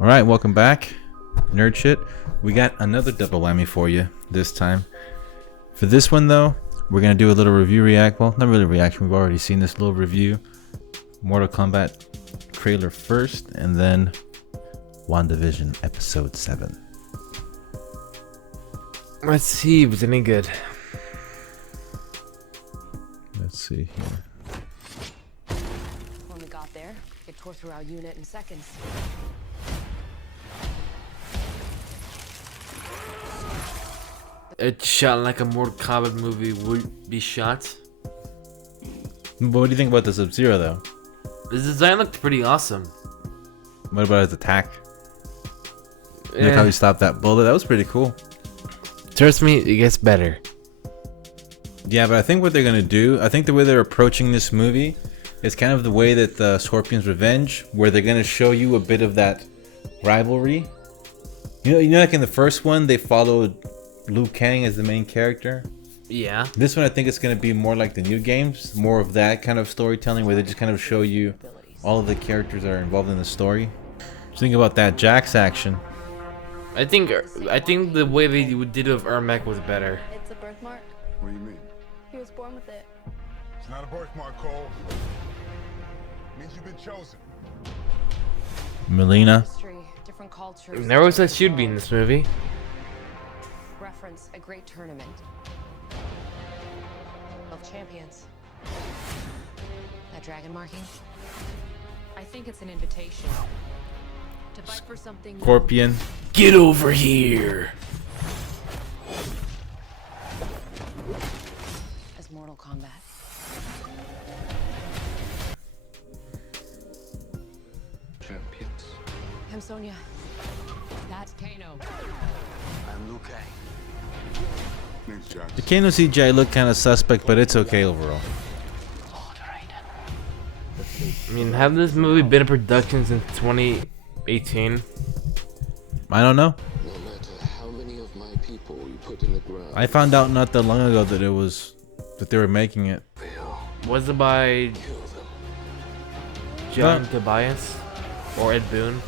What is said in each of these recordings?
All right, welcome back, Nerd Shit. We got another double whammy for you this time. For this one though, we're gonna do a little review react. Well, not really reaction. We've already seen this little review. Mortal Kombat trailer first, and then WandaVision episode 7. Let's see if it's any good. Let's see here. When we got there, it tore through our unit in seconds. It's shot like a Mortal Kombat movie would be shot. But what do you think about the Sub-Zero though? The design looked pretty awesome. What about his attack? Look how he stopped that bullet. That was pretty cool. Trust me, it gets better. Yeah, but I think what they're gonna do, I think the way they're approaching this movie is kind of the way that the Scorpion's Revenge, where they're gonna show you a bit of that rivalry. You know, like in the first one, they followed Liu Kang as the main character. Yeah. This one, I think it's gonna be more like the new games, more of that kind of storytelling, where they just kind of show you all of the characters that are involved in the story. Just think about that Jax action. I think the way they did it with Ermac was better. It's a birthmark. What do you mean? He was born with it. It's not a birthmark, Cole. It means you've been chosen. Melina. History, different cultures. There was that should be in this movie. Reference a great tournament of champions. That dragon marking? I think it's an invitation to fight for something. Scorpion. Get over here. As Mortal Kombat. Champions. I'm Sonya. That's Kano. I'm Liu Kang. Name's Jax. The Kano CGI looked kind of suspect, but it's okay overall. I mean, have this movie been in production since 2018? I don't know. No matter how many of my people you put in the ground, I found out not that long ago that they were making it. Was it by kill them. John Tobias or Ed Boon?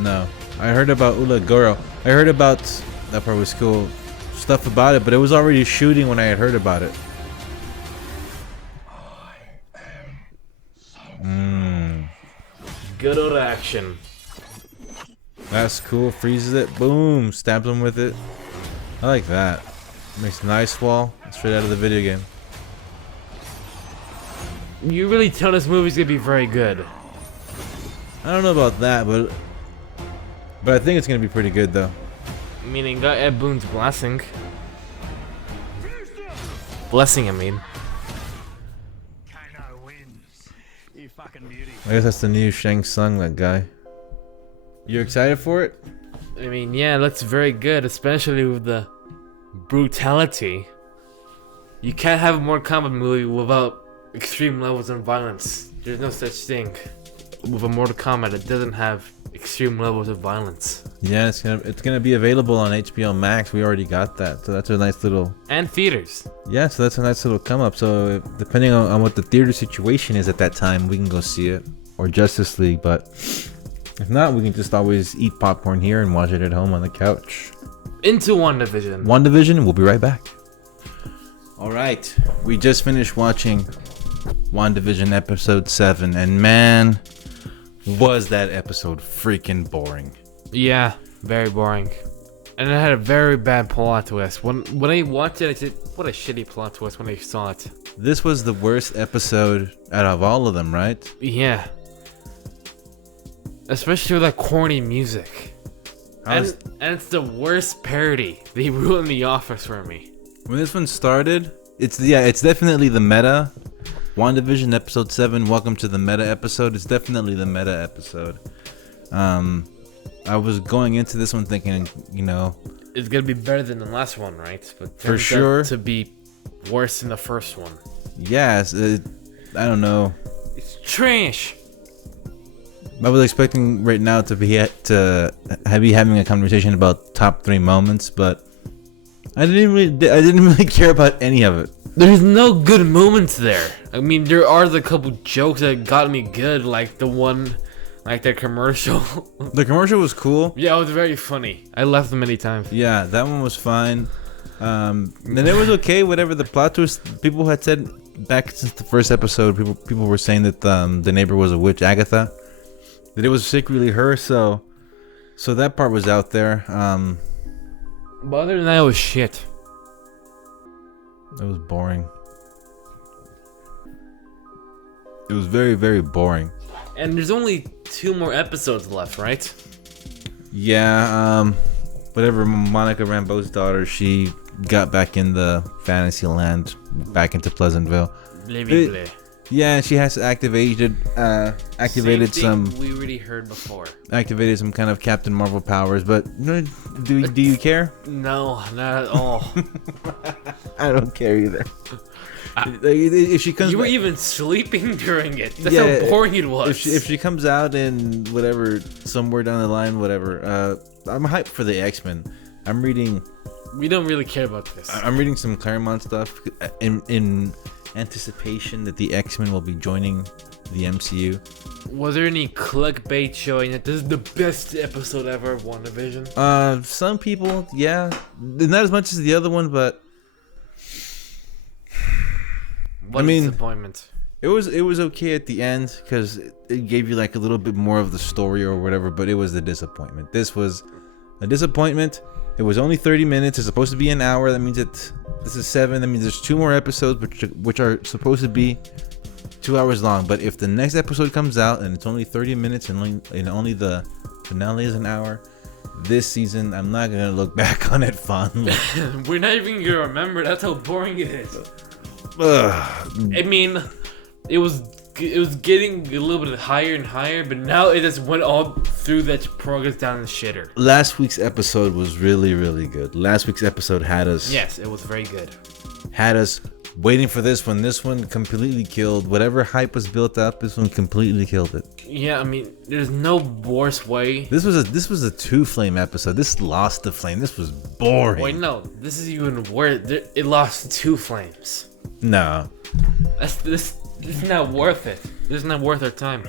No, I heard about Ula Goro. I heard about that part was cool stuff about it, but it was already shooting when I had heard about it. Good old action. That's cool. Freezes it. Boom. Stabs him with it. I like that. Makes an ice wall. Straight out of the video game. You really tell this movie's gonna be very good. I don't know about that, but I think it's gonna be pretty good though. Meaning got Ed Boon's blessing. Blessing, I mean. Kano wins. You fucking beauty. I guess that's the new Shang Tsung, that guy. You excited for it? I mean, yeah, it looks very good, especially with the brutality. You can't have a Mortal Kombat movie without extreme levels of violence. There's no such thing with a Mortal Kombat that doesn't have extreme levels of violence. Yeah, it's gonna be available on HBO Max. We already got that, so that's a nice little. And theaters. Yeah, so that's a nice little come up. So depending on what the theater situation is at that time, we can go see it, or Justice League. But if not, we can just always eat popcorn here and watch it at home on the couch. Into WandaVision. WandaVision, we'll be right back. All right, we just finished watching WandaVision episode 7, and man, was that episode freaking boring. Yeah, very boring. And it had a very bad plot twist. When I watched it, I said, what a shitty plot twist when I saw it. This was the worst episode out of all of them, right? Yeah. Especially with that corny music. And it's the worst parody. They ruined The Office for me. When this one started, it's definitely the meta. WandaVision episode 7, welcome to the meta episode. It's definitely the meta episode. I was going into this one thinking, you know, It's gonna be better than the last one, right? But For turns out sure. to be worse than the first one. yes, I don't know. It's trash. I was expecting right now to be having a conversation about top 3 moments, but I didn't really care about any of it. There's no good moments there. I mean, there are the couple jokes that got me good, like the one Like their commercial. The commercial was cool. Yeah, it was very funny. I laughed many times. Yeah, that one was fine. And it was okay. Whatever the plot twist, people had said back since the first episode, people were saying that the neighbor was a witch, Agatha. That it was secretly her. So that part was out there. But other than that, it was shit. It was boring. It was very, very boring. And there's only 2 more episodes left, right? Yeah, whatever, Monica Rambeau's daughter, she got back in the fantasy land, back into Pleasantville. Yeah, she has activated Same some thing we already heard before. activated some kind of Captain Marvel powers, but do you care? No, not at all. I don't care either. If she comes You were back, even sleeping during it. That's Yeah, how boring it was. if she comes out in whatever somewhere down the line, whatever, I'm hyped for the X-Men. I'm reading We don't really care about this. I'm reading some Claremont stuff in anticipation that the X-Men will be joining the MCU. Was there any clickbait showing that this is the best episode ever of WandaVision? Some people, yeah, not as much as the other one, but What I mean, disappointment. it was okay at the end because it gave you like a little bit more of the story or whatever. But it was the disappointment. This was a disappointment. It was only 30 minutes. It's supposed to be an hour. That means this is 7. That means there's 2 more episodes, which are supposed to be 2 hours long. But if the next episode comes out and it's only 30 minutes and only the finale is an hour, this season I'm not gonna look back on it fondly. We're not even gonna remember. That's how boring it is. Ugh. I mean, it was getting a little bit higher and higher, but now it just went all through that progress down the shitter. Last week's episode was really, really good. Last week's episode had us Yes, it was very good. waiting for this one. This one completely killed whatever hype was built up. This one completely killed it. Yeah, I mean, there's no worse way. This was a 2-flame episode. This lost the flame. This was boring. Wait, no, this is even worse. It lost 2 flames. No, This is not worth it. This is not worth our time.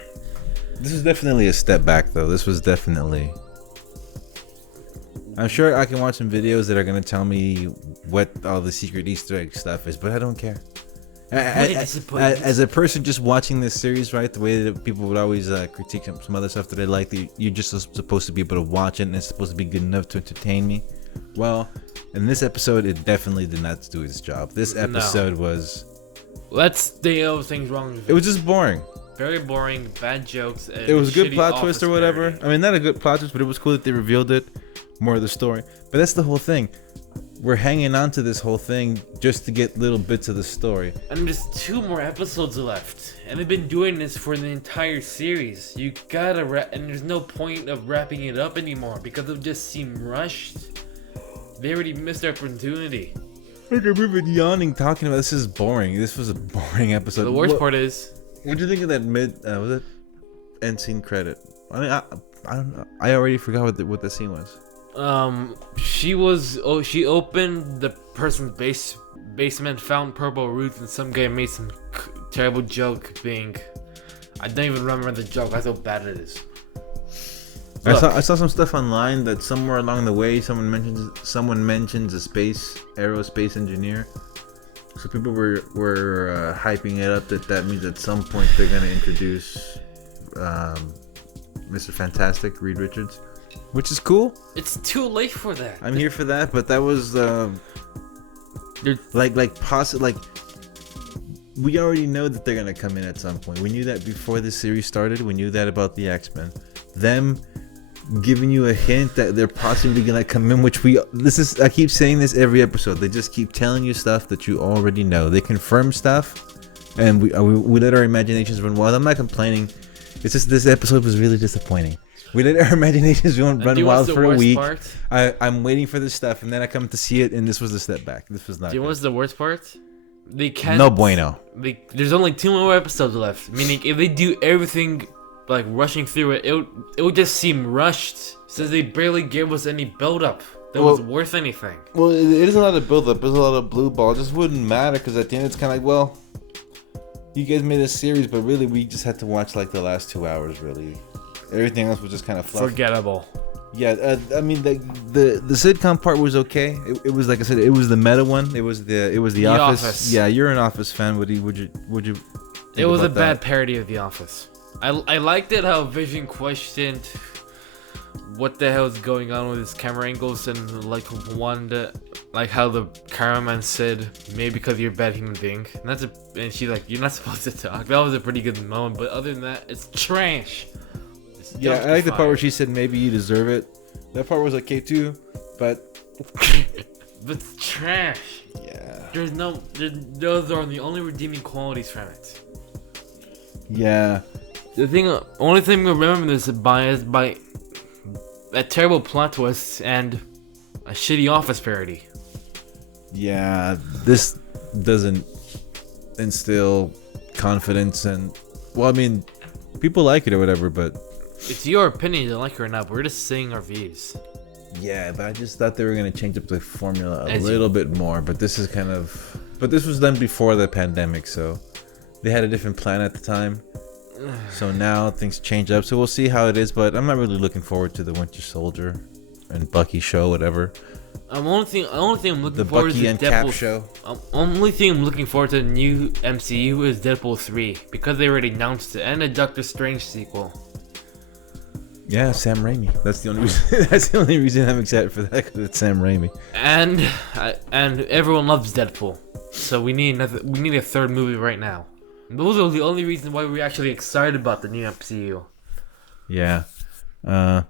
this is definitely a step back, though. This was definitely. I'm sure I can watch some videos that are gonna tell me what all the secret Easter egg stuff is, but I don't care. As a person just watching this series, right, the way that people would always critique some other stuff that I like, that you're just supposed to be able to watch it and it's supposed to be good enough to entertain me. Well, in this episode, it definitely did not do its job. This episode was. Let's stay over things wrong. It was just boring. Very boring, bad jokes. And It was a good shitty plot twist or office whatever. parody. I mean, not a good plot twist, but it was cool that they revealed it. More of the story. But that's the whole thing. We're hanging on to this whole thing just to get little bits of the story. And there's 2 more episodes left, and they've been doing this for the entire series. You gotta and there's no point of wrapping it up anymore because it'll just seem rushed. They already missed their opportunity. Like I'm even yawning talking about this is boring. This was a boring episode. The worst part is, What do you think of that was it end scene credit? I mean, I don't know. I already forgot what the scene was. she opened the person's basement, found purple roots, and some guy made some terrible joke being, I don't even remember the joke. That's how bad it is. I saw some stuff online that somewhere along the way someone mentions a aerospace engineer. So people were hyping it up that means at some point they're gonna introduce Mr. Fantastic, Reed Richards, which is cool. It's too late for that. I'm here for that, but that was we already know that they're gonna come in at some point. We knew that before the series started. We knew that about the X-Men. Them giving you a hint that they're possibly gonna come in, I keep saying this every episode. They just keep telling you stuff that you already know. They confirm stuff, and we let our imaginations run wild. I'm not complaining. It's just this episode was really disappointing. We let our imaginations run wild for a week. I'm waiting for this stuff, and then I come to see it, and this was a step back. This was not. Do you know what's the worst part? They can't. No bueno. There's only 2 more episodes left. Meaning, if they do everything like rushing through it, it would just seem rushed. Since they barely gave us any build up that was worth anything. Well, it is a lot of build up. There's a lot of blue ball. It just wouldn't matter because at the end it's kind of like, well, you guys made a series, but really we just had to watch like the last 2 hours, really. Everything else was just kind of fluff. Forgettable. Yeah, I mean the sitcom part was okay. It was like I said, it was the meta one. It was the Office. Yeah, you're an Office fan. Would you? It was a about bad that? parody of The Office. I liked it how Vision questioned what the hell is going on with his camera angles and like like how the cameraman said maybe because you're a bad human being. And she's like, you're not supposed to talk. That was a pretty good moment, but other than that, it's trash. It's Yeah, I like the part where justified. she said maybe you deserve it. That part was okay too, but But it's trash. yeah, Those are the only redeeming qualities from it. yeah, The only thing I remember this is by that terrible plot twist and a shitty Office parody. yeah. This doesn't instill confidence, and well, I mean, people like it or whatever, but It's your opinion, you like it or not. We're just saying our views. yeah, but I just thought they were gonna change up the formula a As you- little bit more. But this is but this was done before the pandemic, so they had a different plan at the time. So now things change up. So we'll see how it is. But I'm not really looking forward to the Winter Soldier and Bucky show, whatever. Only thing I'm looking The forward Bucky to and is Cap Deadpool. show. Only thing I'm looking forward to the new MCU is Deadpool 3 because they already announced it, and a Doctor Strange sequel. Yeah, Sam Raimi. That's the only reason. That's the only reason I'm excited for that, because it's Sam Raimi. And everyone loves Deadpool, so we need a third movie right now. Those are the only reasons why we're actually excited about the new MCU. Yeah. All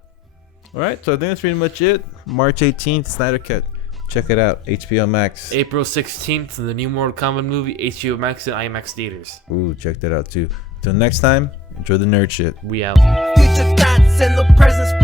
right. So I think that's pretty much it. March 18th, Snyder Cut. Check it out. HBO Max. April 16th, the new Mortal Kombat movie, HBO Max and IMAX theaters. Ooh, check that out too. Till next time, enjoy the nerd shit. We out. Future thoughts in the present